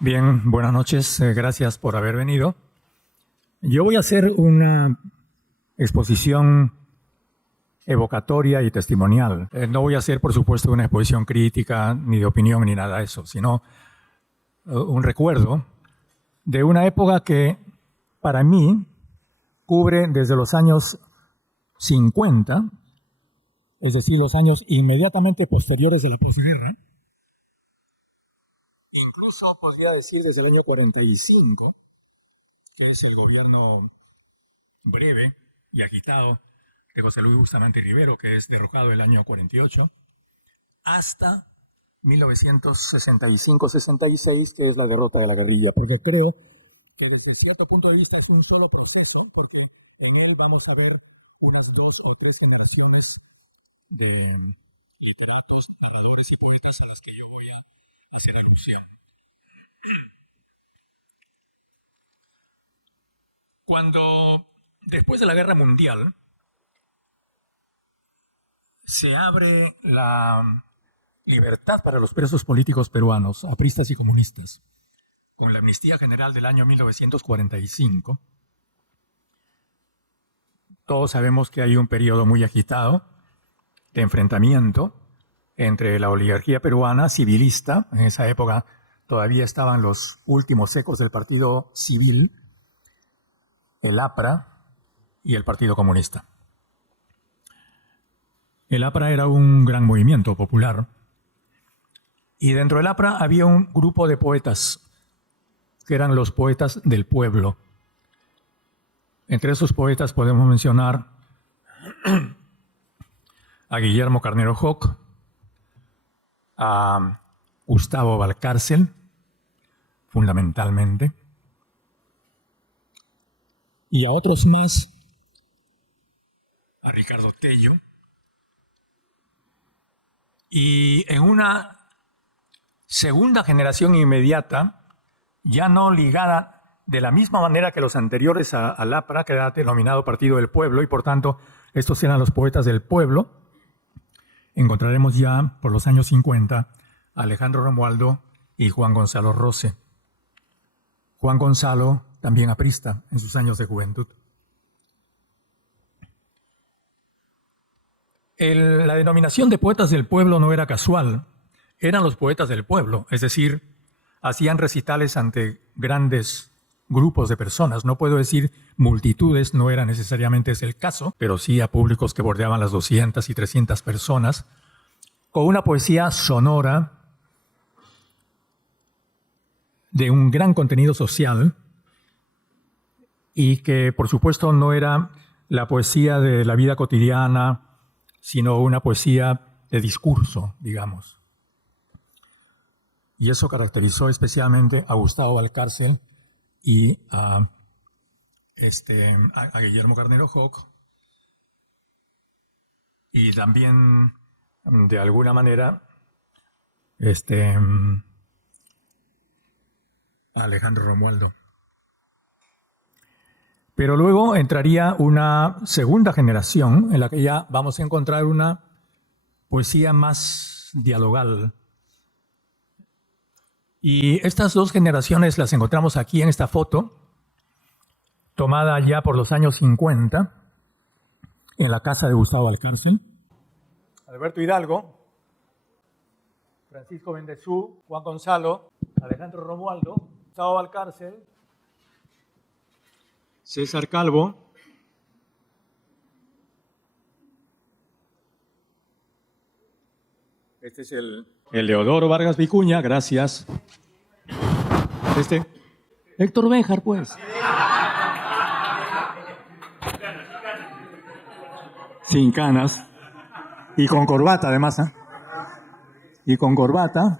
Bien, buenas noches, gracias por haber venido. Yo voy a hacer una exposición evocatoria y testimonial. No voy a hacer, por supuesto, una exposición crítica, ni de opinión, ni nada de eso, sino un recuerdo de una época que, para mí, cubre desde los años 50, es decir, los años inmediatamente posteriores de la posguerra, incluso podría decir desde el año 45, que es el gobierno breve y agitado de José Luis Bustamante Rivero, que es derrocado el año 48, hasta 1965-66, que es la derrota de la guerrilla, porque creo que desde cierto punto de vista es un solo proceso, porque en él vamos a ver unas 2 o 3 generaciones de literatos, narradores y poetas a los que yo voy a hacer alusión. Cuando, después de la Guerra Mundial, se abre la libertad para los presos políticos peruanos, apristas y comunistas, con la amnistía general del año 1945, todos sabemos que hay un periodo muy agitado de enfrentamiento entre la oligarquía peruana civilista. En esa época todavía estaban los últimos ecos del Partido Civil, el APRA y el Partido Comunista. El APRA era un gran movimiento popular y dentro del APRA había un grupo de poetas que eran los poetas del pueblo. Entre esos poetas podemos mencionar a Guillermo Carnero Jock, a Gustavo Valcárcel, fundamentalmente, y a otros más, a Ricardo Tello, y en una segunda generación inmediata, ya no ligada de la misma manera que los anteriores al APRA, que era denominado Partido del Pueblo, y por tanto estos eran los poetas del pueblo, encontraremos ya por los años 50 a Alejandro Romualdo y Juan Gonzalo Rose. Juan Gonzalo también aprista en sus años de juventud. La denominación de poetas del pueblo no era casual, eran los poetas del pueblo, es decir, hacían recitales ante grandes grupos de personas. No puedo decir multitudes, no era necesariamente ese el caso, pero sí a públicos que bordeaban las 200 y 300 personas, con una poesía sonora de un gran contenido social y que, por supuesto, no era la poesía de la vida cotidiana, sino una poesía de discurso, digamos. Y eso caracterizó especialmente a Gustavo Valcárcel y a Guillermo Carnero Jock, y también, de alguna manera, a Alejandro Romualdo. Pero luego entraría una segunda generación en la que ya vamos a encontrar una poesía más dialogal. Y estas dos generaciones las encontramos aquí en esta foto, tomada ya por los años 50, en la casa de Gustavo Valcárcel. Alberto Hidalgo, Francisco Bendezú, Juan Gonzalo, Alejandro Romualdo, Gustavo Valcárcel, César Calvo, este es el Leodoro Vargas Vicuña, gracias. Héctor Béjar, pues. Sin canas. Y con corbata, además, ¿eh? Y con corbata.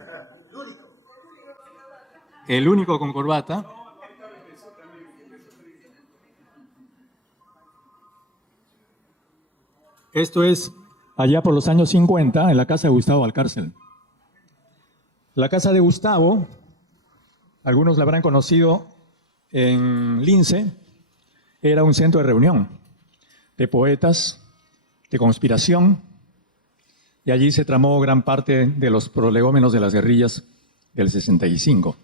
El único con corbata. Esto es allá por los años 50, en la casa de Gustavo Valcárcel. La casa de Gustavo, algunos la habrán conocido en Lince, era un centro de reunión de poetas, de conspiración, y allí se tramó gran parte de los prolegómenos de las guerrillas del 65.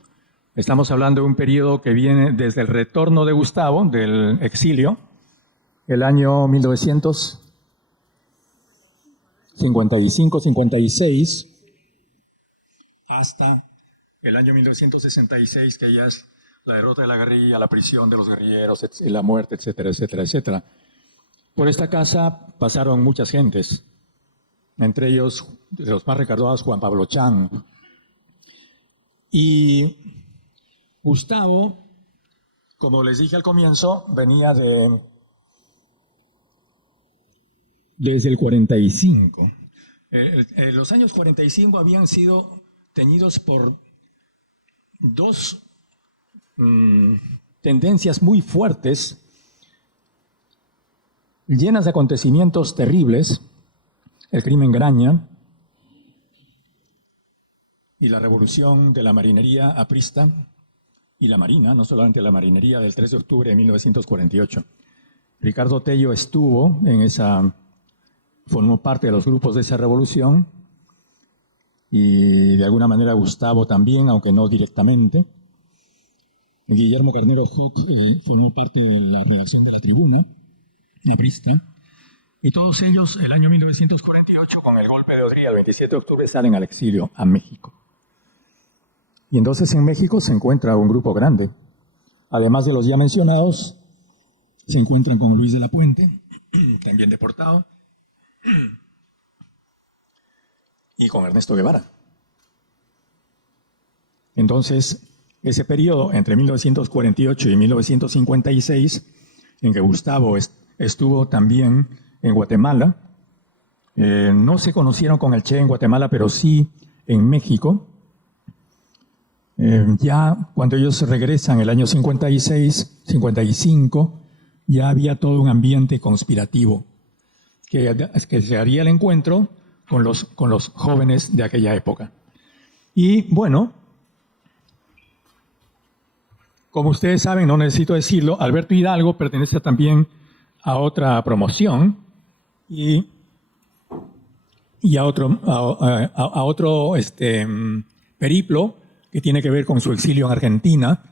Estamos hablando de un periodo que viene desde el retorno de Gustavo, del exilio, el año 1955-56, hasta el año 1966, que ya es la derrota de la guerrilla, la prisión de los guerrilleros, la muerte, etcétera, etcétera, etcétera. Por esta casa pasaron muchas gentes, entre ellos, de los más recordados, Juan Pablo Chan. Y Gustavo, como les dije al comienzo, venía desde el 45. Los años 45 habían sido teñidos por dos tendencias muy fuertes, llenas de acontecimientos terribles: el crimen Graña y la revolución de la marinería aprista y la marina, no solamente la marinería, del 3 de octubre de 1948. Ricardo Tello formó parte de los grupos de esa revolución, y de alguna manera Gustavo también, aunque no directamente. Guillermo Carnero Hock formó parte de la redacción de La Tribuna aprista, y todos ellos, el año 1948, con el golpe de Odría, el 27 de octubre, salen al exilio a México. Y entonces en México se encuentra un grupo grande. Además de los ya mencionados, se encuentran con Luis de la Puente, también deportado, y con Ernesto Guevara. Entonces, ese periodo entre 1948 y 1956, en que Gustavo estuvo también en Guatemala, no se conocieron con el Che en Guatemala, pero sí en México. Ya cuando ellos regresan, el año 56, 55, ya había todo un ambiente conspirativo, que se haría el encuentro con los jóvenes de aquella época. Y bueno, como ustedes saben, no necesito decirlo, Alberto Hidalgo pertenece también a otra promoción y a otro periplo que tiene que ver con su exilio en Argentina,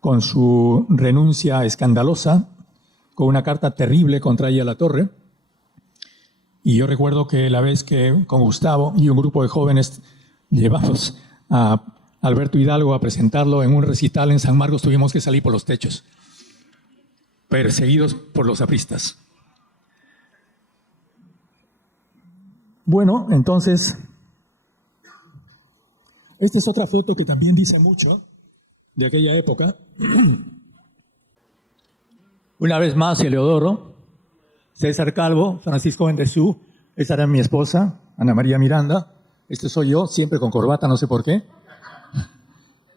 con su renuncia escandalosa, con una carta terrible contra ella La Torre. Y yo recuerdo que la vez que con Gustavo y un grupo de jóvenes llevamos a Alberto Hidalgo a presentarlo en un recital en San Marcos, tuvimos que salir por los techos, perseguidos por los apristas. Bueno, entonces, esta es otra foto que también dice mucho de aquella época. Una vez más, Eleodoro, César Calvo, Francisco Bendezú, esta era mi esposa, Ana María Miranda, este soy yo, siempre con corbata, no sé por qué.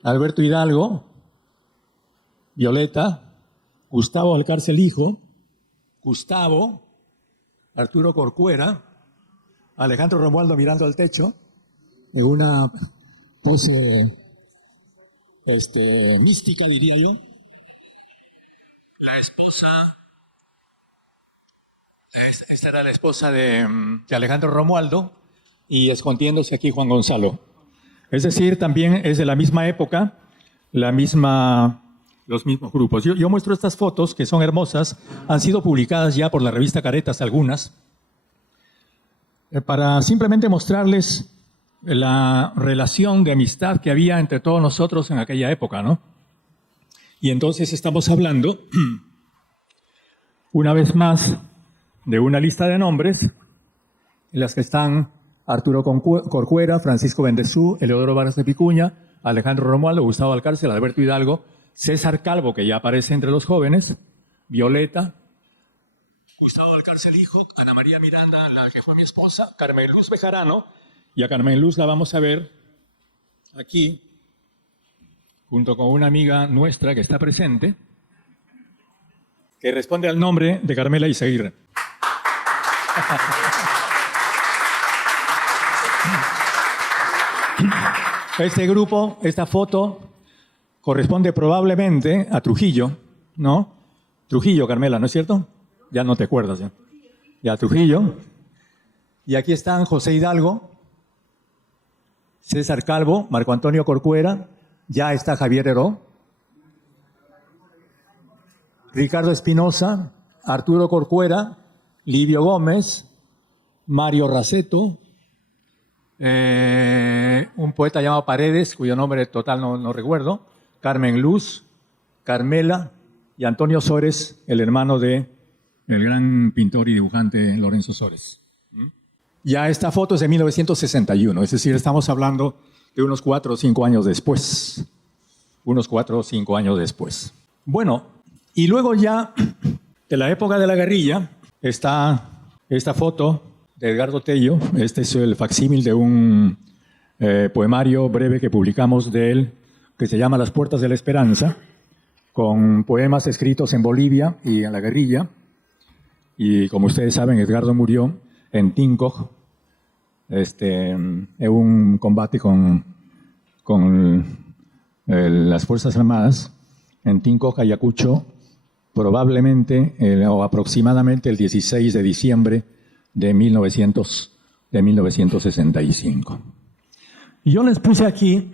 Alberto Hidalgo, Violeta, Gustavo Alcárcel hijo, Gustavo, Arturo Corcuera, Alejandro Romualdo mirando al techo, en una pose mística, diría yo. Esta era la esposa de Alejandro Romualdo, y escondiéndose aquí Juan Gonzalo. Es decir, también es de la misma época, los mismos grupos. Yo muestro estas fotos, que son hermosas, han sido publicadas ya por la revista Caretas, algunas, para simplemente mostrarles la relación de amistad que había entre todos nosotros en aquella época, ¿no? Y entonces estamos hablando, una vez más, de una lista de nombres en las que están Arturo Corcuera, Francisco Bendezú, Eleodoro Vargas de Picuña, Alejandro Romualdo, Gustavo Alcárcel, Alberto Hidalgo, César Calvo, que ya aparece entre los jóvenes, Violeta, Gustavo Alcárcel hijo, Ana María Miranda, la que fue mi esposa, Carmen Luz Bejarano, y a Carmen Luz la vamos a ver aquí, junto con una amiga nuestra que está presente, que responde al nombre de Carmela Izaguirre. Este grupo, esta foto, corresponde probablemente a Trujillo, ¿no? Trujillo, Carmela, ¿no es cierto? Ya no te acuerdas, ¿ya? Ya, Trujillo. Y aquí están José Hidalgo, César Calvo, Marco Antonio Corcuera, Ya está Javier Heró, Ricardo Espinosa, Arturo Corcuera, Livio Gómez, Mario Raceto, un poeta llamado Paredes, cuyo nombre total no recuerdo, Carmen Luz, Carmela y Antonio Sores, el hermano de el gran pintor y dibujante Lorenzo Sores. Ya esta foto es de 1961, es decir, estamos hablando de unos 4 o 5 años después. Unos 4 o 5 años después. Bueno, y luego ya de la época de la guerrilla está esta foto de Edgardo Tello. Este es el facsímil de un poemario breve que publicamos de él, que se llama Las Puertas de la Esperanza, con poemas escritos en Bolivia y en la guerrilla. Y como ustedes saben, Edgardo murió en Tincoq, en un combate con las Fuerzas Armadas, en Tincoq, Ayacucho, probablemente o aproximadamente el 16 de diciembre de 1965. Y yo les puse aquí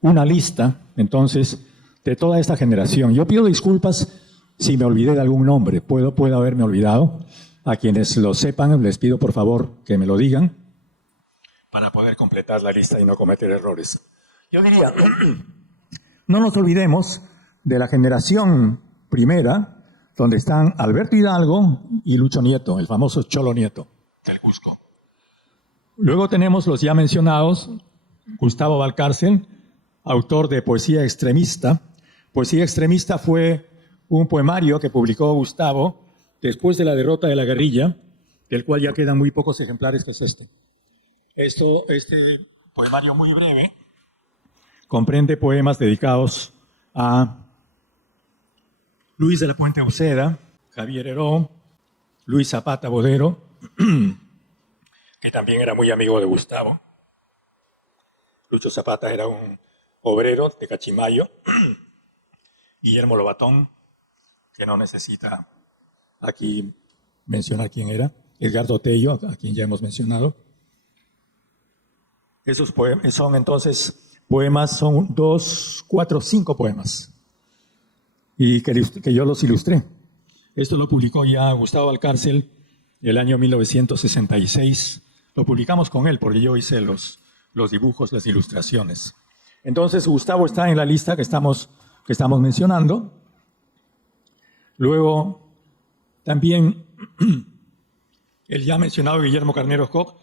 una lista, entonces, de toda esta generación. Yo pido disculpas si me olvidé de algún nombre, puedo haberme olvidado. A quienes lo sepan, les pido por favor que me lo digan para poder completar la lista y no cometer errores. Yo diría, no nos olvidemos de la generación primera, donde están Alberto Hidalgo y Lucho Nieto, el famoso Cholo Nieto del Cusco. Luego tenemos los ya mencionados, Gustavo Valcárcel, autor de Poesía Extremista. Poesía Extremista fue un poemario que publicó Gustavo después de la derrota de la guerrilla, del cual ya quedan muy pocos ejemplares, que es este. Este poemario muy breve comprende poemas dedicados a Luis de la Puente Uceda, Javier Heró, Luis Zapata Bodero, que también era muy amigo de Gustavo. Lucho Zapata era un obrero de Cachimayo. Guillermo Lobatón, que no necesita aquí mencionar quién era. Edgardo Tello, a quien ya hemos mencionado. Esos poemas son entonces poemas, son 2, 4, 5 poemas. Y que yo los ilustré. Esto lo publicó ya Gustavo Valcárcel el año 1966. Lo publicamos con él porque yo hice los dibujos, las ilustraciones. Entonces Gustavo está en la lista que estamos mencionando. Luego también el ya mencionado Guillermo Carnero Joc.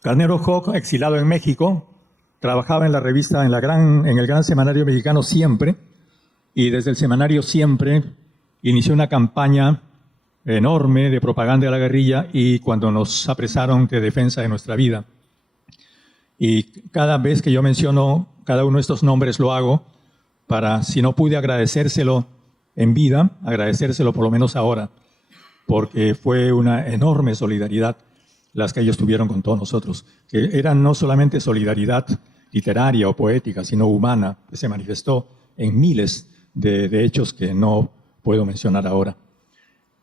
Carnero Joc, exilado en México, trabajaba en la revista, en el gran semanario mexicano Siempre, y desde el semanario Siempre inició una campaña enorme de propaganda de la guerrilla y cuando nos apresaron de defensa de nuestra vida. Y cada vez que yo menciono cada uno de estos nombres lo hago para, si no pude agradecérselo en vida, agradecérselo por lo menos ahora, porque fue una enorme solidaridad las que ellos tuvieron con todos nosotros, que era no solamente solidaridad literaria o poética, sino humana, que se manifestó en miles de hechos que no puedo mencionar ahora.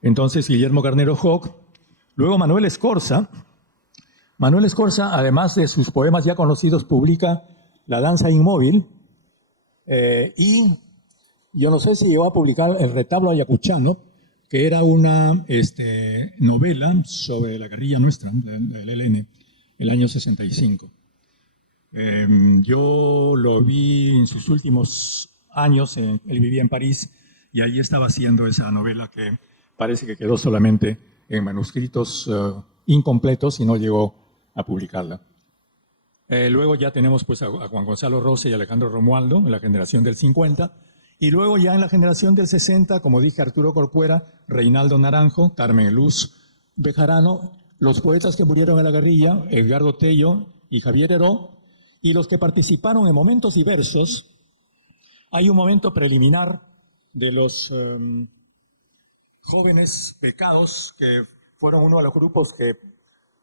Entonces, Guillermo Carnero Joc, luego Manuel Escorza. Manuel Escorza, además de sus poemas ya conocidos, publica La Danza Inmóvil, y yo no sé si llegó a publicar El Retablo Ayacuchano, que era una novela sobre la guerrilla nuestra, del ELN, el año 65. Yo lo vi en sus últimos años, él vivía en París, y allí estaba haciendo esa novela que parece que quedó solamente en manuscritos incompletos y no llegó a publicarla. Luego ya tenemos pues, a Juan Gonzalo Rose y Alejandro Romualdo, en la generación del 50, y luego ya en la generación del 60, como dije, Arturo Corcuera, Reinaldo Naranjo, Carmen Luz Bejarano, los poetas que murieron en la guerrilla, Edgardo Tello y Javier Heró, y los que participaron en momentos diversos. Hay un momento preliminar de los jóvenes becados, que fueron uno de los grupos que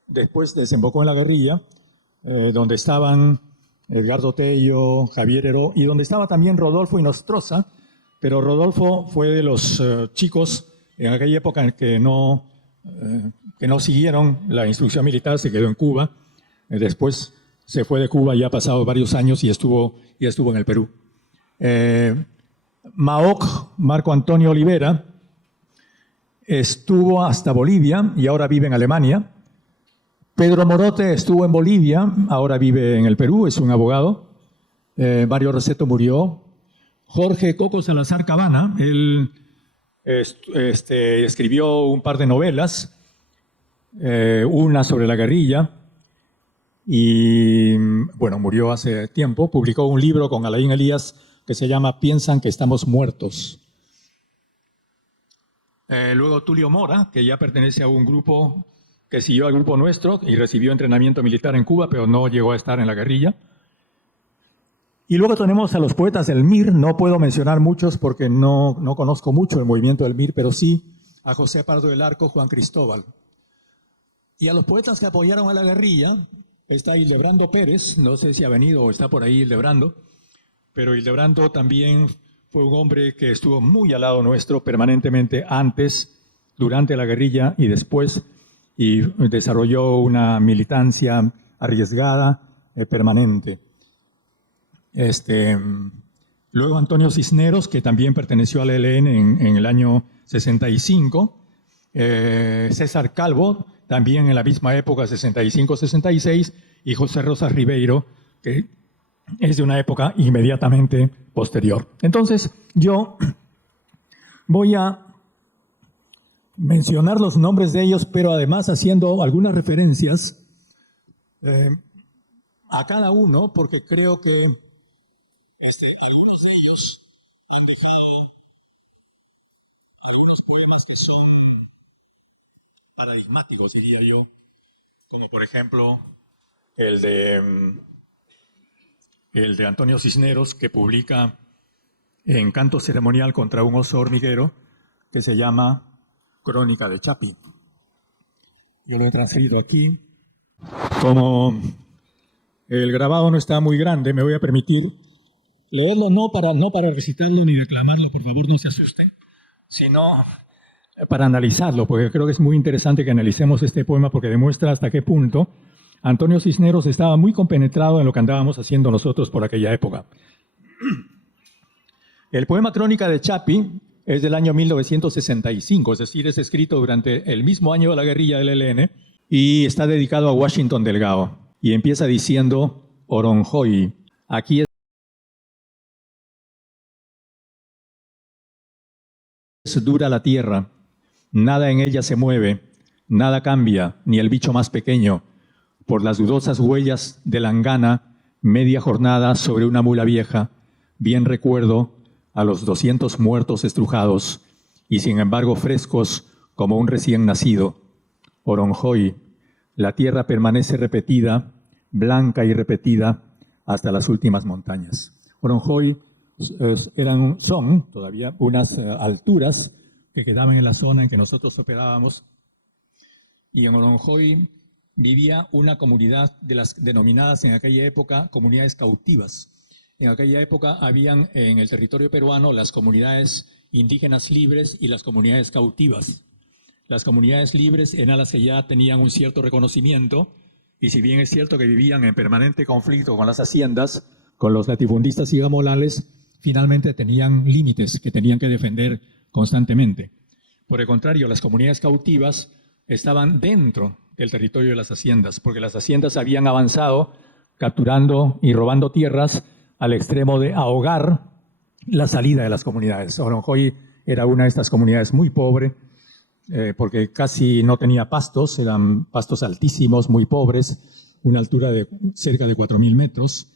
después desembocó en la guerrilla, donde estaban Edgardo Tello, Javier Heró, y donde estaba también Rodolfo Inostroza, pero Rodolfo fue de los chicos en aquella época que no siguieron la instrucción militar, se quedó en Cuba. Después se fue de Cuba, ya ha pasado varios años y estuvo en el Perú. Maoc, Marco Antonio Olivera, estuvo hasta Bolivia y ahora vive en Alemania. Pedro Morote estuvo en Bolivia, ahora vive en el Perú, es un abogado. Mario Rosseto murió. Jorge Coco Salazar Cabana, él escribió un par de novelas, una sobre la guerrilla, y bueno, murió hace tiempo. Publicó un libro con Alain Elías que se llama Piensan que estamos muertos. Luego Tulio Mora, que ya pertenece a un grupo que siguió al grupo nuestro y recibió entrenamiento militar en Cuba, pero no llegó a estar en la guerrilla. Y luego tenemos a los poetas del MIR. No puedo mencionar muchos porque no conozco mucho el movimiento del MIR, pero sí a José Pardo del Arco, Juan Cristóbal. Y a los poetas que apoyaron a la guerrilla, está Hildebrando Pérez, no sé si ha venido o está por ahí Hildebrando, pero Hildebrando también fue un hombre que estuvo muy al lado nuestro permanentemente antes, durante la guerrilla y después, y desarrolló una militancia arriesgada, permanente. Luego Antonio Cisneros, que también perteneció al ELN en el año 65. César Calvo, también en la misma época, 65-66. Y José Rosas Ribeiro, que es de una época inmediatamente posterior. Entonces, yo voy a mencionar los nombres de ellos, pero además haciendo algunas referencias a cada uno, porque creo que algunos de ellos han dejado algunos poemas que son paradigmáticos, diría yo, como por ejemplo el de Antonio Cisneros, que publica en canto ceremonial contra un oso hormiguero, que se llama Crónica de Chapi. Yo lo he transcrito aquí. Como el grabado no está muy grande, me voy a permitir leerlo, no para recitarlo ni declamarlo, por favor, no se asuste, sino para analizarlo, porque creo que es muy interesante que analicemos este poema, porque demuestra hasta qué punto Antonio Cisneros estaba muy compenetrado en lo que andábamos haciendo nosotros por aquella época. El poema Crónica de Chapi es del año 1965, es decir, es escrito durante el mismo año de la guerrilla del ELN y está dedicado a Washington Delgado. Y empieza diciendo: Oronjoy, aquí es dura la tierra, nada en ella se mueve, nada cambia, ni el bicho más pequeño. Por las dudosas huellas de la angana, media jornada sobre una mula vieja, bien recuerdo a los 200 muertos estrujados, y sin embargo frescos como un recién nacido. Oronjoy, la tierra permanece repetida, blanca y repetida, hasta las últimas montañas. Oronjoy son todavía unas alturas que quedaban en la zona en que nosotros operábamos, y en Oronjoy vivía una comunidad de las denominadas en aquella época comunidades cautivas. En aquella época habían en el territorio peruano las comunidades indígenas libres y las comunidades cautivas. Las comunidades libres eran las que ya tenían un cierto reconocimiento, y si bien es cierto que vivían en permanente conflicto con las haciendas, con los latifundistas y gamolales, finalmente tenían límites que tenían que defender constantemente. Por el contrario, las comunidades cautivas estaban dentro del territorio de las haciendas, porque las haciendas habían avanzado capturando y robando tierras al extremo de ahogar la salida de las comunidades. Oronjoy era una de estas comunidades muy pobre, porque casi no tenía pastos, eran pastos altísimos, muy pobres, una altura de cerca de 4.000 metros.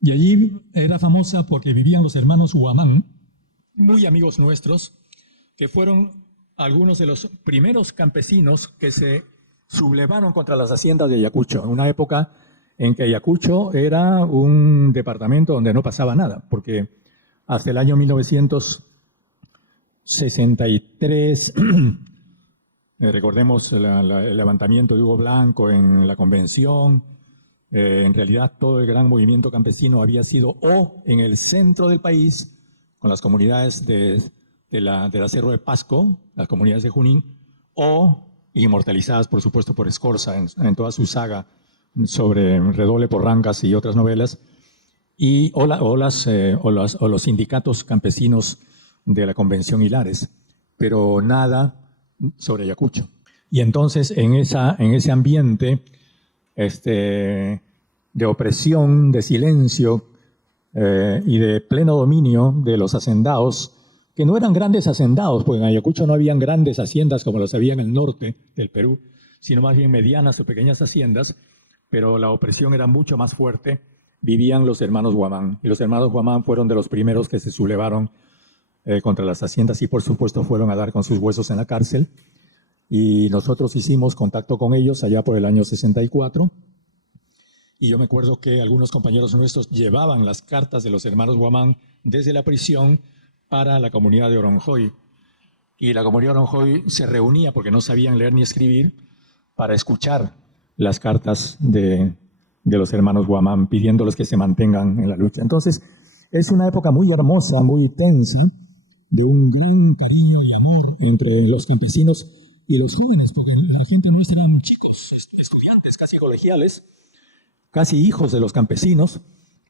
Y allí era famosa porque vivían los hermanos Huamán, muy amigos nuestros, que fueron algunos de los primeros campesinos que se sublevaron contra las haciendas de Ayacucho, en una época en que Ayacucho era un departamento donde no pasaba nada, porque hasta el año 1963, recordemos el levantamiento de Hugo Blanco en la convención, en realidad todo el gran movimiento campesino había sido o en el centro del país, con las comunidades del Cerro de Pasco, las comunidades de Junín, o inmortalizadas, por supuesto, por Escorza en toda su saga sobre Redoble Porrancas y otras novelas, o los sindicatos campesinos de la Convención Hilares, pero nada sobre Ayacucho. Y entonces en ese ambiente de opresión, de silencio y de pleno dominio de los hacendados, que no eran grandes hacendados, porque en Ayacucho no habían grandes haciendas como los había en el norte del Perú, sino más bien medianas o pequeñas haciendas, pero la opresión era mucho más fuerte. Vivían los hermanos Guamán, y los hermanos Guamán fueron de los primeros que se sublevaron contra las haciendas y por supuesto fueron a dar con sus huesos en la cárcel. Y nosotros hicimos contacto con ellos allá por el año 64. Y yo me acuerdo que algunos compañeros nuestros llevaban las cartas de los hermanos Guamán desde la prisión para la comunidad de Oronjoy. Y la comunidad de Oronjoy se reunía, porque no sabían leer ni escribir, para escuchar las cartas de los hermanos Guamán, pidiéndoles que se mantengan en la lucha. Entonces, es una época muy hermosa, muy tensa, de un gran cariño y amor entre los campesinos y los jóvenes, porque la gente nuestra eran chicos, estudiantes, casi colegiales, casi hijos de los campesinos,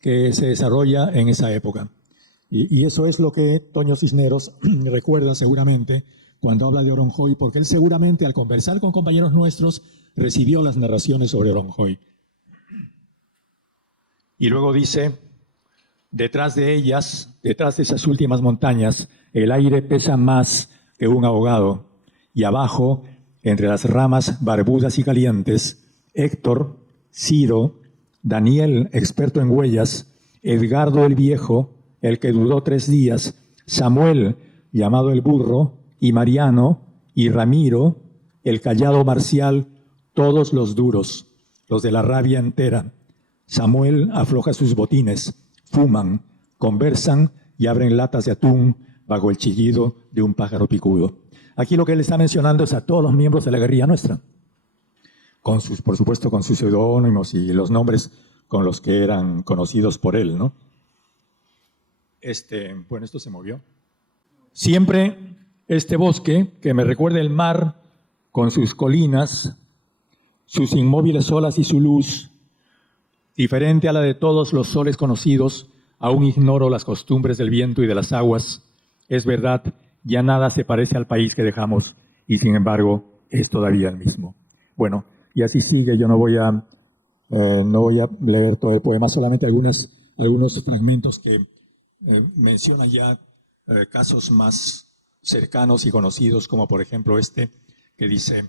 que se desarrolla en esa época. Y eso es lo que Toño Cisneros recuerda seguramente cuando habla de Oronjoy, porque él seguramente al conversar con compañeros nuestros recibió las narraciones sobre Oronjoy. Y luego dice, detrás de ellas, detrás de esas últimas montañas, el aire pesa más que un ahogado, y abajo, entre las ramas barbudas y calientes, Héctor, Ciro, Daniel, experto en huellas, Edgardo el Viejo, el que dudó 3 días, Samuel, llamado el Burro, y Mariano, y Ramiro, el callado marcial, todos los duros, los de la rabia entera. Samuel afloja sus botines, fuman, conversan y abren latas de atún bajo el chillido de un pájaro picudo. Aquí lo que él está mencionando es a todos los miembros de la guerrilla nuestra, por supuesto con sus seudónimos y los nombres con los que eran conocidos por él, ¿no? Bueno, esto se movió. Siempre este bosque que me recuerda el mar con sus colinas, sus inmóviles olas y su luz, diferente a la de todos los soles conocidos, aún ignoro las costumbres del viento y de las aguas. Es verdad, ya nada se parece al país que dejamos y sin embargo es todavía el mismo. Bueno, y así sigue, yo no voy a leer todo el poema, solamente algunos fragmentos que menciona ya casos más cercanos y conocidos, como por ejemplo que dice: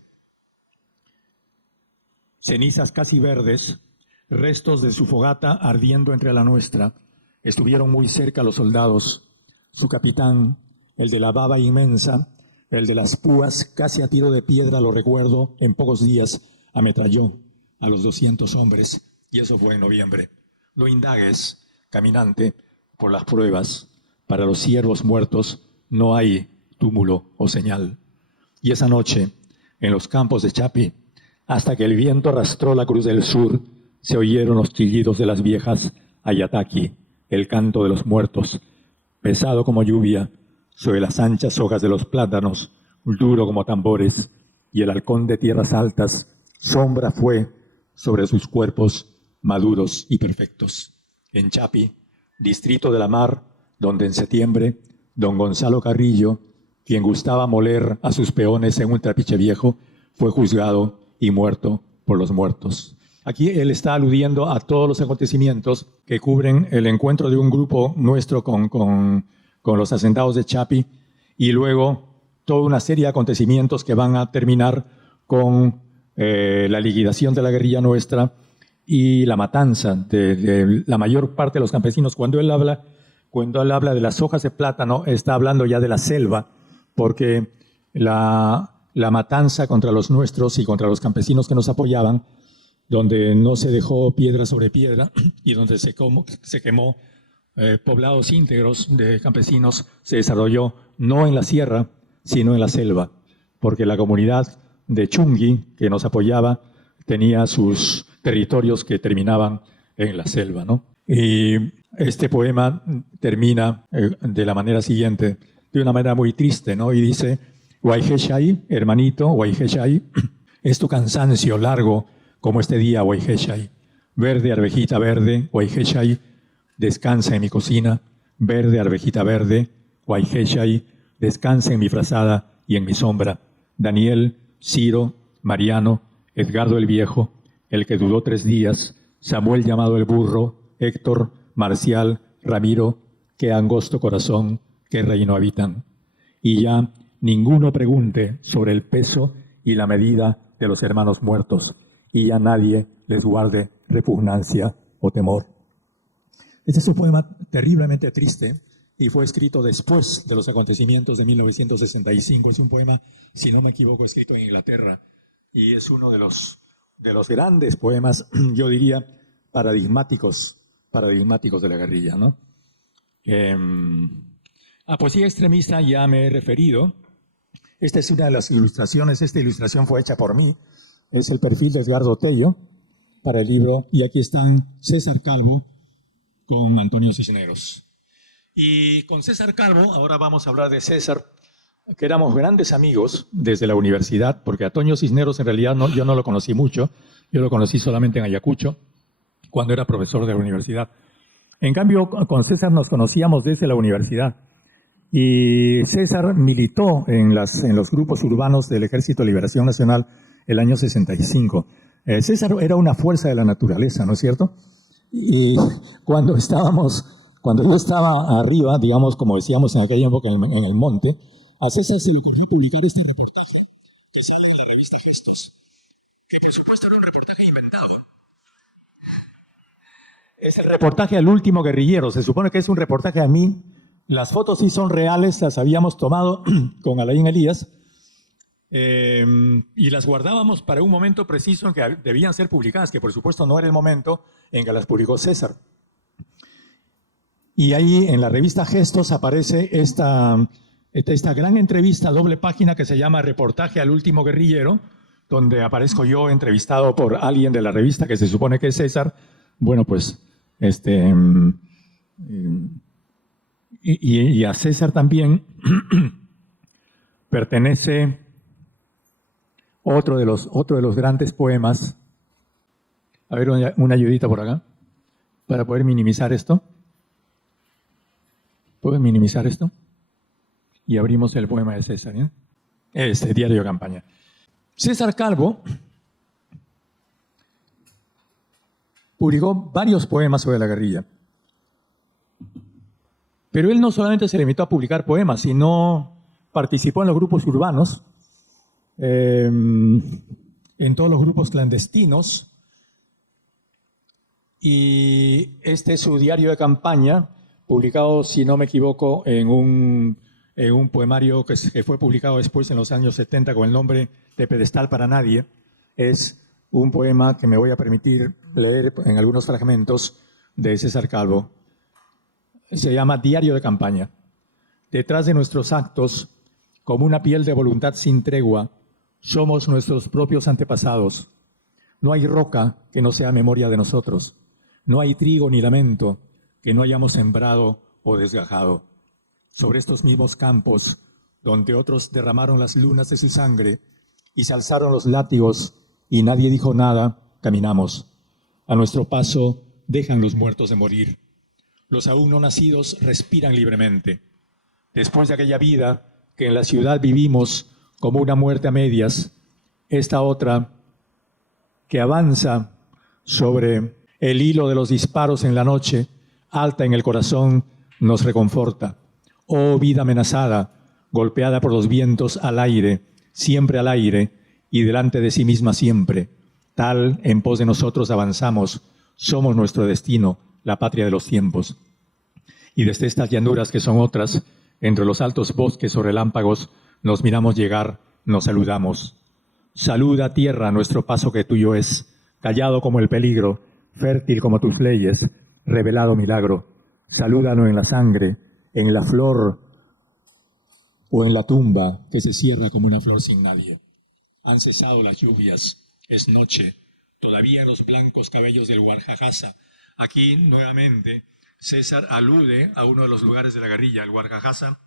cenizas casi verdes, restos de su fogata ardiendo entre la nuestra, estuvieron muy cerca los soldados. Su capitán, el de la baba inmensa, el de las púas casi a tiro de piedra, lo recuerdo, en pocos días ametralló a los 200 hombres, y eso fue en noviembre. No indagues, caminante, por las pruebas. Para los ciervos muertos no hay túmulo o señal. Y esa noche, en los campos de Chapi, hasta que el viento arrastró la cruz del sur, se oyeron los chillidos de las viejas Ayataki, el canto de los muertos, pesado como lluvia, sobre las anchas hojas de los plátanos, duro como tambores, y el halcón de tierras altas, sombra fue sobre sus cuerpos maduros y perfectos. En Chapi, distrito de la Mar, donde en septiembre, don Gonzalo Carrillo, quien gustaba moler a sus peones en un trapiche viejo, fue juzgado y muerto por los muertos. Aquí él está aludiendo a todos los acontecimientos que cubren el encuentro de un grupo nuestro con los asentados de Chapi y luego toda una serie de acontecimientos que van a terminar con la liquidación de la guerrilla nuestra y la matanza de la mayor parte de los campesinos. Cuando él habla de las hojas de plátano, está hablando ya de la selva, porque la matanza contra los nuestros y contra los campesinos que nos apoyaban, donde no se dejó piedra sobre piedra y donde se quemó poblados íntegros de campesinos, se desarrolló no en la sierra, sino en la selva, porque la comunidad de Chungui, que nos apoyaba, tenía sus territorios que terminaban en la selva, ¿no? Y este poema termina de la manera siguiente, de una manera muy triste, ¿no? Y dice: Guayjeshai, hermanito, Guayjeshai, es tu cansancio largo como este día, Guayheshay. Verde, arvejita verde, Guayheshay, descansa en mi cocina. Verde, arvejita verde, Guayheshay, descansa en mi frazada y en mi sombra. Daniel, Ciro, Mariano, Edgardo el Viejo, el que dudó 3 días, Samuel llamado el burro, Héctor, Marcial, Ramiro, qué angosto corazón, qué reino habitan. Y ya ninguno pregunte sobre el peso y la medida de los hermanos muertos, y ya nadie les guarde repugnancia o temor. Este es un poema terriblemente triste y fue escrito después de los acontecimientos de 1965. Es un poema, si no me equivoco, escrito en Inglaterra y es uno de los grandes poemas, yo diría, paradigmáticos de la guerrilla, ¿no? A poesía extremista ya me he referido. Esta es una de las ilustraciones. Esta ilustración fue hecha por mí. Es el perfil de Edgardo Tello para el libro. Y aquí están César Calvo con Antonio Cisneros. Y con César Calvo, ahora vamos a hablar de César, que éramos grandes amigos desde la universidad, porque Antonio Cisneros en realidad yo no lo conocí mucho. Yo lo conocí solamente en Ayacucho, cuando era profesor de la universidad. En cambio, con César nos conocíamos desde la universidad. Y César militó en los grupos urbanos del Ejército de Liberación Nacional el año 65. César era una fuerza de la naturaleza, ¿no es cierto? Y cuando yo estaba arriba, digamos, como decíamos en aquella época en el monte, a César se le ocurrió publicar este reportaje que se llama la revista Gestos, que por supuesto era un reportaje inventado. Es el reportaje al último guerrillero. Se supone que es un reportaje a mí. Las fotos sí son reales, las habíamos tomado con Alain Elías y las guardábamos para un momento preciso en que debían ser publicadas, que por supuesto no era el momento en que las publicó César. Y ahí en la revista Gestos aparece esta gran entrevista, doble página, que se llama Reportaje al último guerrillero, donde aparezco yo entrevistado por alguien de la revista que se supone que es César. Bueno, pues y a César también pertenece otro de los grandes poemas. A ver, una ayudita por acá, para poder minimizar esto. ¿Pueden minimizar esto? Y abrimos el poema de César, ¿eh? Diario de campaña. César Calvo publicó varios poemas sobre la guerrilla. Pero él no solamente se limitó a publicar poemas, sino participó en los grupos urbanos, en todos los grupos clandestinos. Y este es su diario de campaña, publicado, si no me equivoco, en un poemario que fue publicado después en los años 70 con el nombre de Pedestal para Nadie. Es un poema que me voy a permitir leer en algunos fragmentos de César Calvo. Se llama Diario de campaña. Detrás de nuestros actos, como una piel de voluntad sin tregua, somos nuestros propios antepasados. No hay roca que no sea memoria de nosotros. No hay trigo ni lamento que no hayamos sembrado o desgajado. Sobre estos mismos campos, donde otros derramaron las lunas de su sangre y se alzaron los látigos y nadie dijo nada, caminamos. A nuestro paso dejan los muertos de morir. Los aún no nacidos respiran libremente. Después de aquella vida que en la ciudad vivimos como una muerte a medias, esta otra que avanza sobre el hilo de los disparos en la noche, alta en el corazón, nos reconforta. Oh vida amenazada, golpeada por los vientos al aire, siempre al aire y delante de sí misma siempre. Tal en pos de nosotros avanzamos, somos nuestro destino, la patria de los tiempos. Y desde estas llanuras que son otras, entre los altos bosques o relámpagos, nos miramos llegar, nos saludamos. Saluda tierra nuestro paso que tuyo es, callado como el peligro, fértil como tus leyes, revelado milagro. Salúdanos en la sangre, en la flor o en la tumba que se cierra como una flor sin nadie. Han cesado las lluvias, es noche, todavía en los blancos cabellos del Guarjajasa. Aquí nuevamente César alude a uno de los lugares de la guerrilla. El Guarjajasa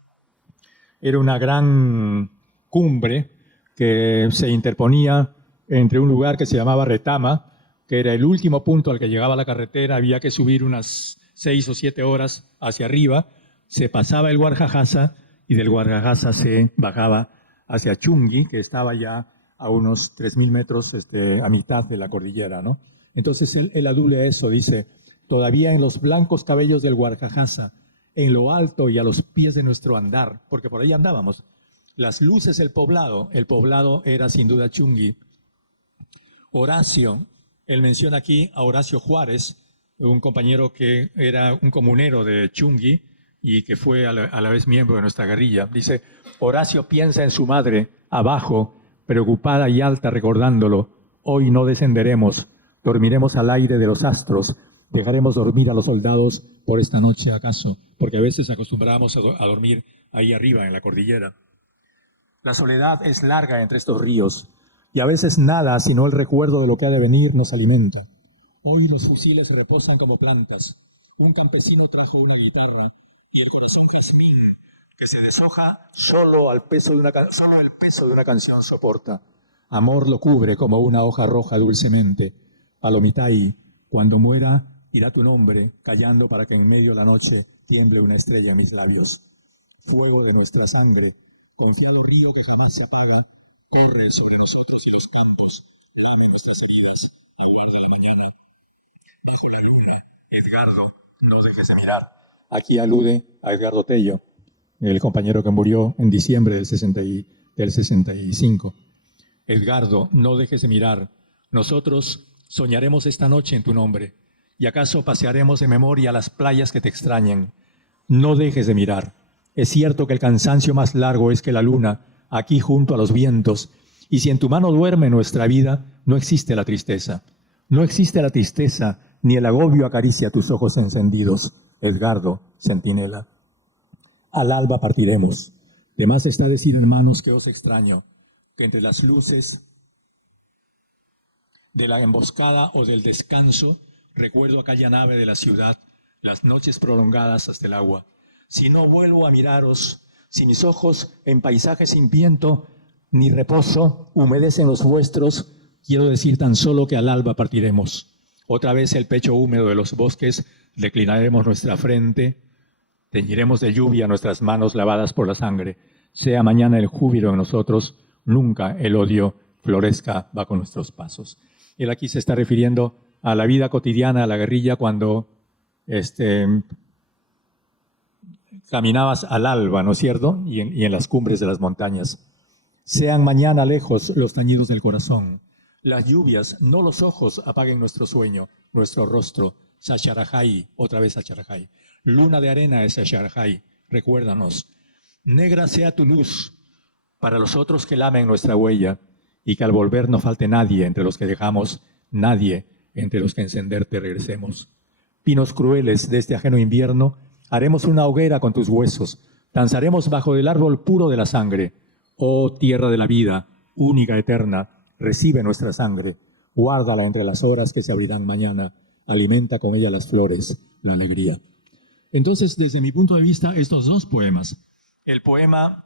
era una gran cumbre que se interponía entre un lugar que se llamaba Retama, que era el último punto al que llegaba la carretera, había que subir unas 6 o 7 horas hacia arriba, se pasaba el Guarjajasa y del Guarjajasa se bajaba hacia Chungui, que estaba ya a unos 3.000 metros a mitad de la cordillera, ¿no? Entonces él aduce eso, dice, todavía en los blancos cabellos del Guarjajasa, en lo alto y a los pies de nuestro andar, porque por ahí andábamos, las luces del poblado, el poblado era sin duda Chungui. Horacio, él menciona aquí a Horacio Juárez, un compañero que era un comunero de Chungui y que fue a la vez miembro de nuestra guerrilla. Dice, Horacio piensa en su madre, abajo, preocupada y alta recordándolo. Hoy no descenderemos, dormiremos al aire de los astros, dejaremos dormir a los soldados por esta noche acaso, porque a veces acostumbrábamos a dormir ahí arriba en la cordillera. La soledad es larga entre estos ríos, y a veces nada, sino el recuerdo de lo que ha de venir, nos alimenta. Hoy los fusiles reposan como plantas. Un campesino trajo una guitarra y el corazón jazmín, que se deshoja solo el peso de una canción soporta. Amor lo cubre como una hoja roja dulcemente. Palomitay, cuando muera, dirá tu nombre, callando para que en medio de la noche tiemble una estrella en mis labios. Fuego de nuestra sangre, confiado río que jamás se apaga, corre sobre nosotros y los campos, lame nuestras heridas, aguarda la mañana. Bajo la luna, Edgardo, no dejes de mirar. Aquí alude a Edgardo Tello, el compañero que murió en diciembre del 65. Edgardo, no dejes de mirar. Nosotros soñaremos esta noche en tu nombre, y acaso pasearemos de memoria las playas que te extrañen. No dejes de mirar. Es cierto que el cansancio más largo es que la luna, aquí junto a los vientos, y si en tu mano duerme nuestra vida, no existe la tristeza. No existe la tristeza, ni el agobio acaricia tus ojos encendidos. Edgardo, centinela. Al alba partiremos. De más está decir, hermanos, que os extraño, que entre las luces de la emboscada o del descanso, recuerdo aquella nave de la ciudad, las noches prolongadas hasta el agua. Si no vuelvo a miraros, si mis ojos en paisajes sin viento ni reposo humedecen los vuestros, quiero decir tan solo que al alba partiremos. Otra vez el pecho húmedo de los bosques, declinaremos nuestra frente, teñiremos de lluvia nuestras manos lavadas por la sangre. Sea mañana el júbilo en nosotros, nunca el odio florezca bajo nuestros pasos. Él aquí se está refiriendo a la vida cotidiana, a la guerrilla, cuando caminabas al alba, ¿no es cierto? Y en las cumbres de las montañas. Sean mañana lejos los tañidos del corazón. Las lluvias, no los ojos, apaguen nuestro sueño, nuestro rostro. Sacharajay, otra vez Sacharajay. Luna de arena es Sacharajay, recuérdanos. Negra sea tu luz para los otros que lamen nuestra huella, y que al volver no falte nadie entre los que dejamos, nadie entre los que encenderte regresemos. Pinos crueles de este ajeno invierno, haremos una hoguera con tus huesos, danzaremos bajo el árbol puro de la sangre. Oh tierra de la vida, única eterna, recibe nuestra sangre, guárdala entre las horas que se abrirán mañana, alimenta con ella las flores, la alegría. Entonces, desde mi punto de vista, estos dos poemas, el poema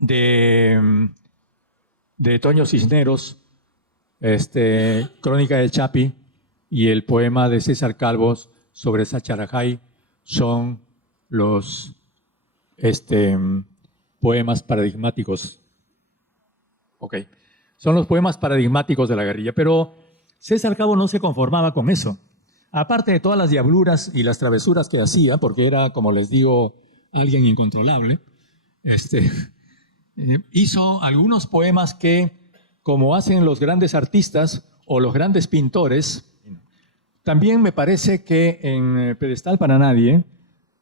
de Toño Cisneros, Crónica del Chapi, y el poema de César Calvos sobre Sacharajay, son los poemas paradigmáticos. Okay. Son los poemas paradigmáticos de la guerrilla, pero César Calvo no se conformaba con eso. Aparte de todas las diabluras y las travesuras que hacía, porque era, como les digo, alguien incontrolable, hizo algunos poemas que, como hacen los grandes artistas o los grandes pintores, también me parece que en Pedestal para Nadie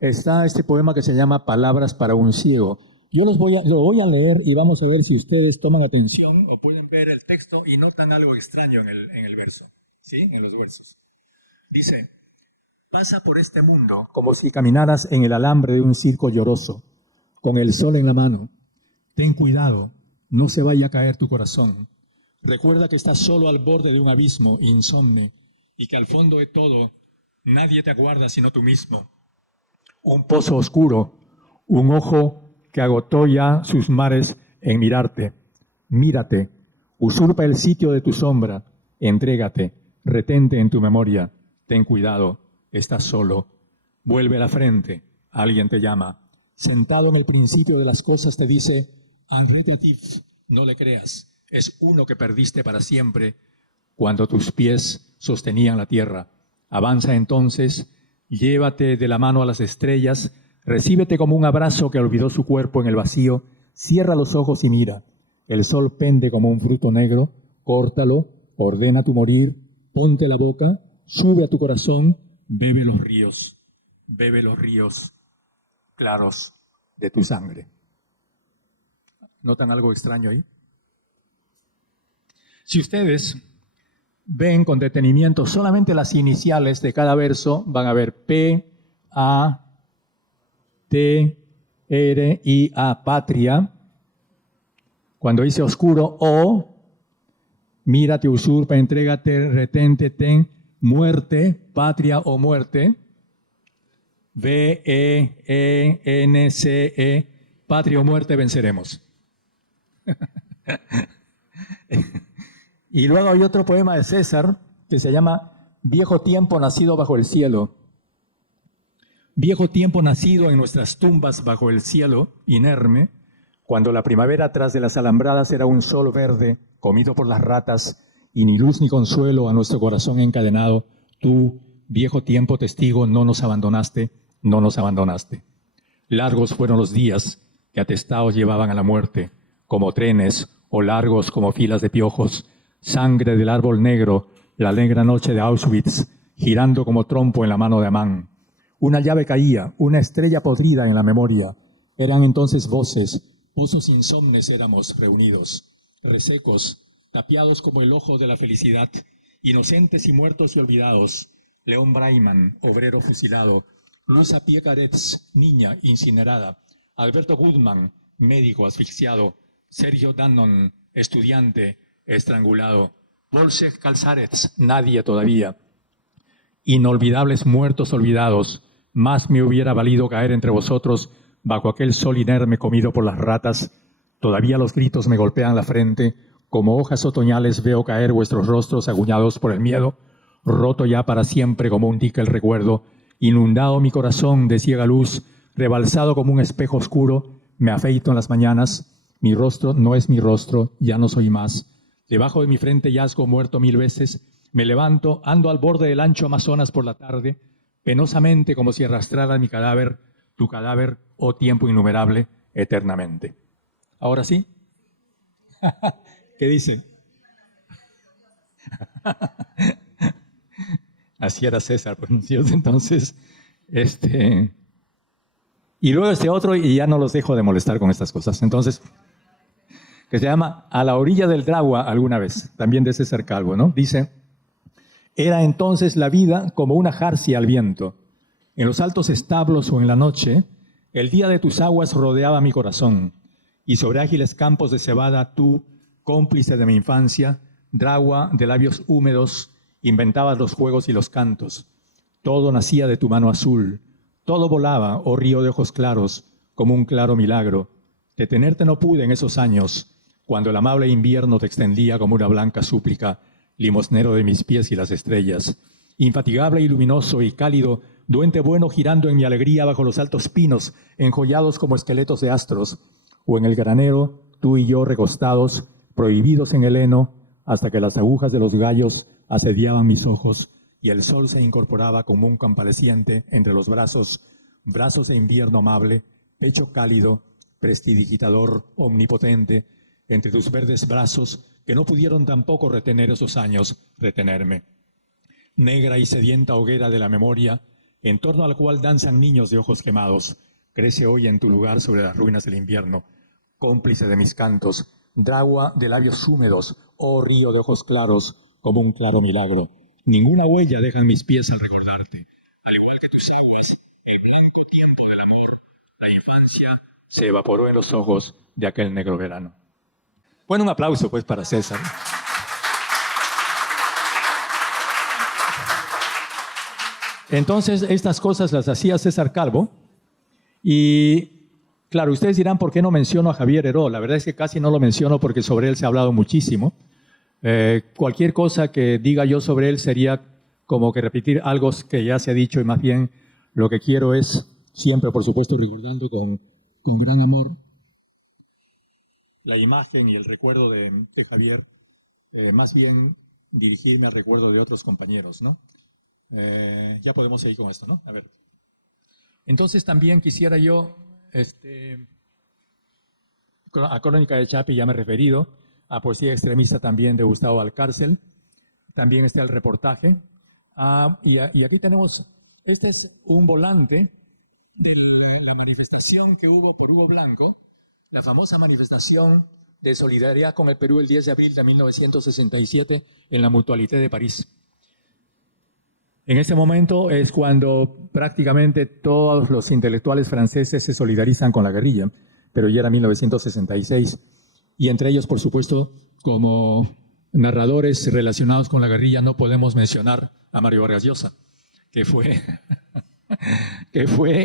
está este poema que se llama Palabras para un ciego. Yo lo voy a leer y vamos a ver si ustedes toman atención o pueden ver el texto y notan algo extraño en el verso, ¿sí? En los versos. Dice, pasa por este mundo como si caminaras en el alambre de un circo lloroso, con el sol en la mano. Ten cuidado, no se vaya a caer tu corazón. Recuerda que estás solo al borde de un abismo insomne y que al fondo de todo nadie te aguarda sino tú mismo. Un pozo oscuro, un ojo que agotó ya sus mares en mirarte. Mírate, Usurpa el sitio de tu sombra, entrégate, retente en tu memoria, ten cuidado, estás solo. Vuelve la frente, alguien te llama. Sentado en el principio de las cosas te dice, Anretatif, no le creas, es uno que perdiste para siempre cuando tus pies sostenían la tierra. Avanza entonces, llévate de la mano a las estrellas, recíbete como un abrazo que olvidó su cuerpo en el vacío, cierra los ojos y mira. El sol pende como un fruto negro, córtalo, ordena tu morir, ponte la boca, sube a tu corazón, bebe los ríos claros de tu sangre. ¿Notan algo extraño ahí? Si ustedes ven con detenimiento solamente las iniciales de cada verso, van a ver P, A, T, R, I, A, patria. Cuando dice oscuro, O, mírate, usurpa, entrégate, retente, ten, muerte, patria o muerte. V, E, N, C, E, patria o muerte venceremos. Y luego hay otro poema de César que se llama Viejo tiempo nacido bajo el cielo. Viejo tiempo nacido en nuestras tumbas bajo el cielo, inerme, cuando la primavera tras de las alambradas era un sol verde, comido por las ratas, y ni luz ni consuelo a nuestro corazón encadenado, tú, viejo tiempo testigo, no nos abandonaste. Largos fueron los días que atestados llevaban a la muerte, como trenes o largos como filas de piojos, sangre del árbol negro, la negra noche de Auschwitz, girando como trompo en la mano de Amán. Una llave caía, una estrella podrida en la memoria. Eran entonces voces, pozos insomnes éramos reunidos, resecos, tapiados como el ojo de la felicidad, inocentes y muertos y olvidados. León Braiman, obrero fusilado, Luz Apie Caretz, niña incinerada, Alberto Goodman, médico asfixiado, Sergio Dannon, estudiante estrangulado, Wojciech Kalsaretz, nadie todavía. Inolvidables muertos olvidados, más me hubiera valido caer entre vosotros bajo aquel sol inerme comido por las ratas. Todavía los gritos me golpean la frente, como hojas otoñales veo caer vuestros rostros aguñados por el miedo, roto ya para siempre como un dique el recuerdo, inundado mi corazón de ciega luz, rebalsado como un espejo oscuro, me afeito en las mañanas, mi rostro no es mi rostro, ya no soy más. Debajo de mi frente yazgo muerto 1000 veces, me levanto, ando al borde del ancho Amazonas por la tarde, penosamente como si arrastrara mi cadáver, tu cadáver, oh tiempo innumerable, eternamente. ¿Ahora sí? ¿Qué dice? Así era César, ¿cierto? Entonces, y luego este otro, y ya no los dejo de molestar con estas cosas. Entonces, que se llama A la orilla del Dragua alguna vez, también de César Calvo, ¿no? Dice, era entonces la vida como una jarcia al viento. En los altos establos o en la noche, el día de tus aguas rodeaba mi corazón, y sobre ágiles campos de cebada tú, cómplice de mi infancia, Dragua de labios húmedos, inventabas los juegos y los cantos. Todo nacía de tu mano azul, todo volaba, oh río de ojos claros, como un claro milagro. Detenerte no pude en esos años, cuando el amable invierno te extendía como una blanca súplica, limosnero de mis pies y las estrellas. Infatigable y luminoso y cálido, duende bueno girando en mi alegría bajo los altos pinos, enjollados como esqueletos de astros, o en el granero, tú y yo recostados, prohibidos en el heno, hasta que las agujas de los gallos asediaban mis ojos y el sol se incorporaba como un convaleciente entre los brazos, brazos de invierno amable, pecho cálido, prestidigitador, omnipotente, entre tus verdes brazos que no pudieron tampoco retener esos años, retenerme. Negra y sedienta hoguera de la memoria, en torno al cual danzan niños de ojos quemados, crece hoy en tu lugar sobre las ruinas del invierno, cómplice de mis cantos, Dragua de labios húmedos, oh río de ojos claros, como un claro milagro. Ninguna huella dejan mis pies al recordarte. Al igual que tus aguas, el blanco tiempo del amor, la infancia se evaporó en los ojos de aquel negro verano. Bueno, un aplauso pues para César. Entonces, estas cosas las hacía César Calvo y claro, ustedes dirán, ¿por qué no menciono a Javier Heró? La verdad es que casi no lo menciono porque sobre él se ha hablado muchísimo, Cualquier cosa que diga yo sobre él sería como que repetir algo que ya se ha dicho, y más bien lo que quiero es, siempre por supuesto recordando con gran amor la imagen y el recuerdo de Javier, más bien dirigirme al recuerdo de otros compañeros, ¿no? Ya podemos seguir con esto, ¿no? A ver. Entonces también quisiera yo, a Crónica de Chapi ya me he referido, a Poesía Extremista también de Gustavo Valcárcel, también está el reportaje. Y aquí tenemos, este es un volante de la manifestación que hubo por Hugo Blanco, la famosa manifestación de solidaridad con el Perú el 10 de abril de 1967 en la Mutualité de París. En ese momento es cuando prácticamente todos los intelectuales franceses se solidarizan con la guerrilla, pero ya era 1966, y entre ellos, por supuesto, como narradores relacionados con la guerrilla no podemos mencionar a Mario Vargas Llosa, que fue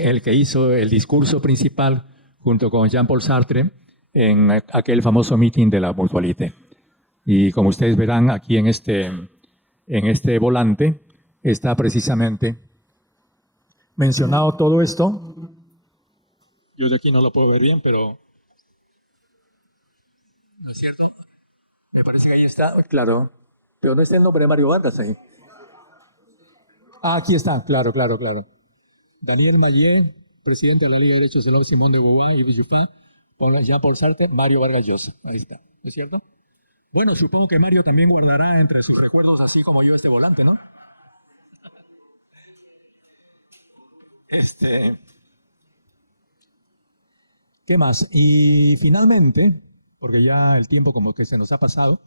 el que hizo el discurso principal junto con Jean-Paul Sartre en aquel famoso meeting de la Mutualité. Y como ustedes verán aquí en este volante está precisamente mencionado todo esto. Yo de aquí no lo puedo ver bien, pero ¿no es cierto? Me parece que ahí está, claro, pero no está el nombre de Mario Vargas ahí. Aquí está, claro. Daniel Mayé, presidente de la Liga de Derechos del Hombre, Simón de Beauvoir, Yves Juppin, Jean-Paul Sartre, Mario Vargas Llosa. Ahí está, ¿no es cierto? Bueno, supongo que Mario también guardará entre sus recuerdos, así como yo, este volante, ¿no? ¿Qué más? Y finalmente, porque ya el tiempo como que se nos ha pasado,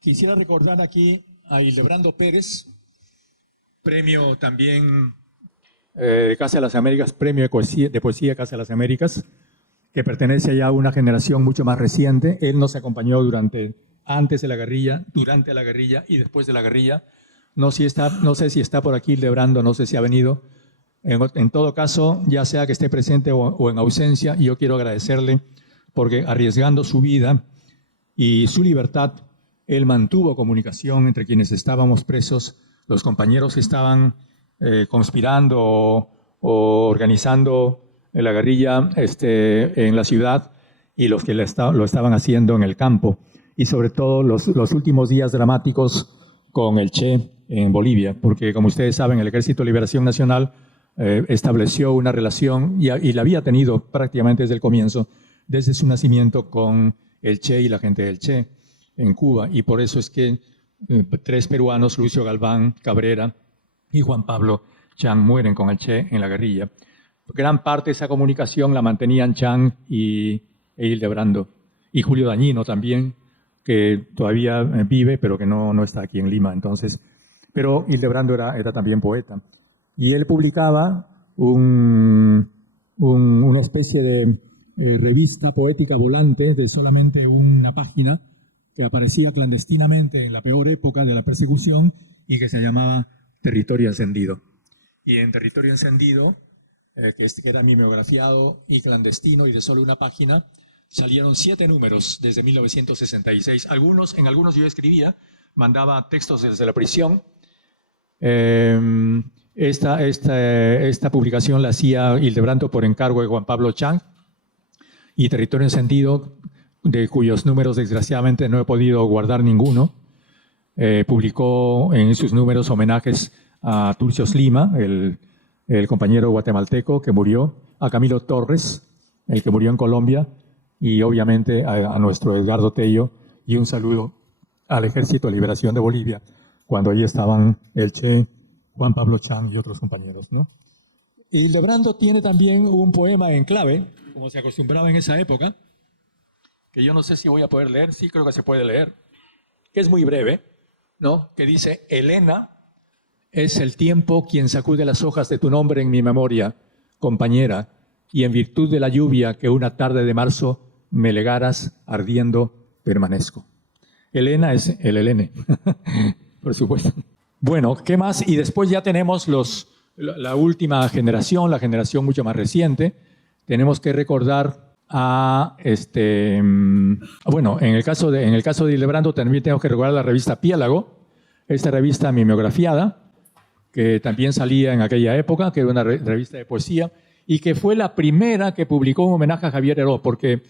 quisiera recordar aquí a Hildebrando Pérez, premio también de Casa de las Américas, premio de poesía Casa de las Américas, que pertenece ya a una generación mucho más reciente. Él nos acompañó antes de la guerrilla, durante la guerrilla y después de la guerrilla. No sé si está por aquí Hildebrando, no sé si ha venido. En todo caso, ya sea que esté presente o en ausencia, yo quiero agradecerle porque arriesgando su vida y su libertad, él mantuvo comunicación entre quienes estábamos presos, los compañeros que estaban conspirando o organizando la guerrilla en la ciudad y los que lo estaban haciendo en el campo. Y sobre todo los últimos días dramáticos con el Che en Bolivia, porque como ustedes saben, el Ejército de Liberación Nacional estableció una relación y la había tenido prácticamente desde el comienzo, desde su nacimiento con el Che y la gente del Che en Cuba, y por eso es que 3 peruanos, Lucio Galván, Cabrera y Juan Pablo Chang, mueren con el Che en la guerrilla. Gran parte de esa comunicación la mantenían Chang e Hildebrando, y Julio Dañino también, que todavía vive, pero que no está aquí en Lima. Entonces, pero Hildebrando era también poeta. Y él publicaba una especie de revista poética volante de solamente una página que aparecía clandestinamente en la peor época de la persecución y que se llamaba Territorio Encendido. Y en Territorio Encendido, que era mimeografiado y clandestino y de solo una página, salieron 7 números desde 1966. En algunos yo escribía, mandaba textos desde la prisión. Esta publicación la hacía Hildebrando por encargo de Juan Pablo Chang, y Territorio Encendido, de cuyos números desgraciadamente no he podido guardar ninguno, publicó en sus números homenajes a Turcios Lima, el compañero guatemalteco que murió, a Camilo Torres, el que murió en Colombia, y obviamente a nuestro Edgardo Tello, y un saludo al Ejército de Liberación de Bolivia, cuando allí estaban el Che, Juan Pablo Chang y otros compañeros, ¿no? Hildebrando tiene también un poema en clave, como se acostumbraba en esa época, que yo no sé si voy a poder leer, sí creo que se puede leer, que es muy breve, ¿no? Que dice: Elena, es el tiempo quien sacude las hojas de tu nombre en mi memoria, compañera, y en virtud de la lluvia que una tarde de marzo me legaras, ardiendo, permanezco. Elena es el Helene, por supuesto. Bueno, ¿qué más? Y después ya tenemos la última generación, la generación mucho más reciente. Tenemos que recordar bueno, en el caso de Hildebrando también tengo que recordar la revista Piélago, esta revista mimeografiada, que también salía en aquella época, que era una revista de poesía, y que fue la primera que publicó un homenaje a Javier Heró, porque,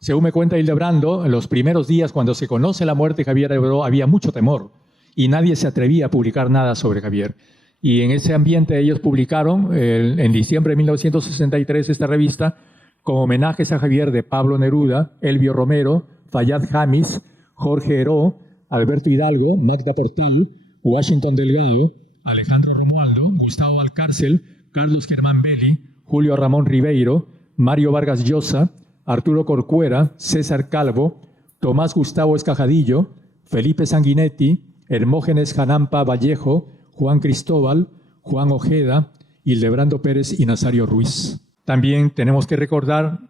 según me cuenta Hildebrando, en los primeros días, cuando se conoce la muerte de Javier Heró, había mucho temor, y nadie se atrevía a publicar nada sobre Javier. Y en ese ambiente ellos publicaron, en diciembre de 1963, esta revista, con homenajes a Javier de Pablo Neruda, Elvio Romero, Fayad Jamis, Jorge Heró, Alberto Hidalgo, Magda Portal, Washington Delgado, Alejandro Romualdo, Gustavo Valcárcel, Carlos Germán Belli, Julio Ramón Ribeiro, Mario Vargas Llosa, Arturo Corcuera, César Calvo, Tomás Gustavo Escajadillo, Felipe Sanguinetti, Hermógenes Janampa Vallejo, Juan Cristóbal, Juan Ojeda, Hildebrando Pérez y Nazario Ruiz. También tenemos que recordar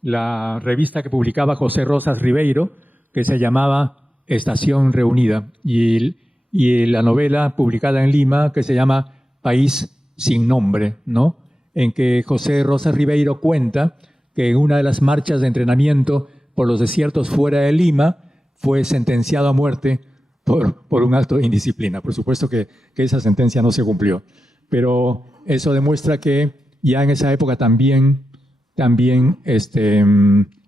la revista que publicaba José Rosas Ribeiro, que se llamaba Estación Reunida, y la novela publicada en Lima, que se llama País sin nombre, ¿no? En que José Rosas Ribeiro cuenta que en una de las marchas de entrenamiento por los desiertos fuera de Lima fue sentenciado a muerte por un acto de indisciplina. Por supuesto que esa sentencia no se cumplió, pero eso demuestra que ya en esa época también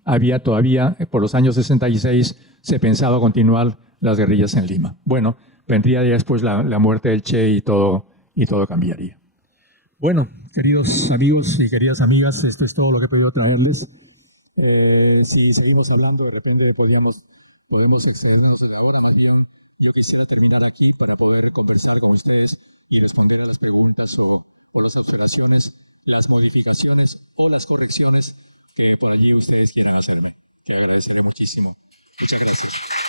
había todavía, por los años 66, se pensaba continuar las guerrillas en Lima. Bueno, vendría ya después la muerte del Che y todo cambiaría. Bueno, queridos amigos y queridas amigas, esto es todo lo que he podido traerles. Si seguimos hablando, de repente podemos extendernos de la hora. Más bien, yo quisiera terminar aquí para poder conversar con ustedes y responder a las preguntas o las observaciones, las modificaciones o las correcciones que por allí ustedes quieran hacerme. Te agradeceré muchísimo. Muchas gracias.